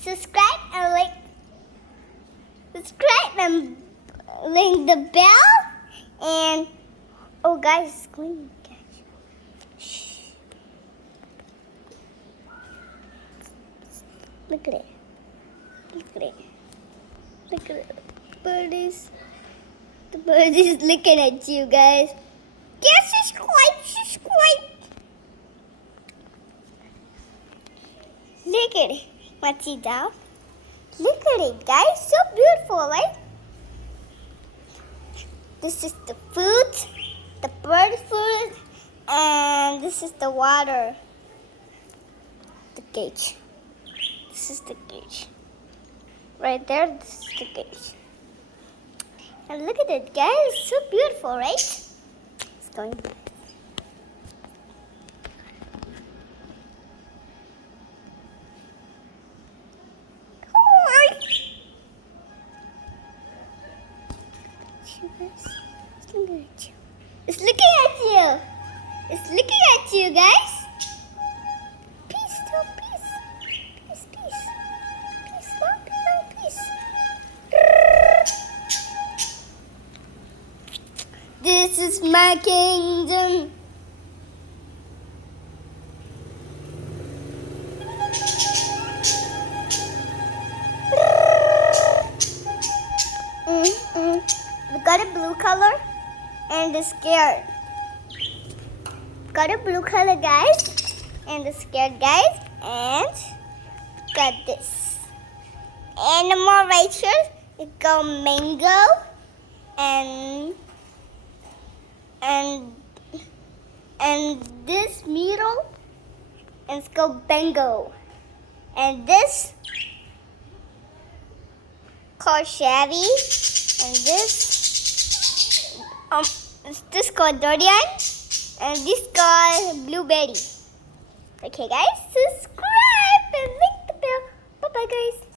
subscribe and ring the bell. And oh, guys, it's clean. Shh. Look at it. Look at it. Look at it. The bird is looking at you, guys. Yes, subscribe. Look at it. What's it down? Look at it, guys. So beautiful, right? This is the food, the bird food, and this is the water. The cage. This is the cage. Right there, this is the cage. And look at it, guys. It's so beautiful, right? It's going. It's looking at you. It's looking at you. It's looking at you, guys. Peace, no peace. Peace, peace. Peace, no peace. This is my kingdom. We got a blue color and the scared. Got a blue color, guys, and the scared, guys, and got this animal right here. It got mango and this middle, and it's called bango, and this called Chevy, and this called Dorian, and this called Blueberry. Okay, guys, subscribe and ring the bell. Bye-bye, guys.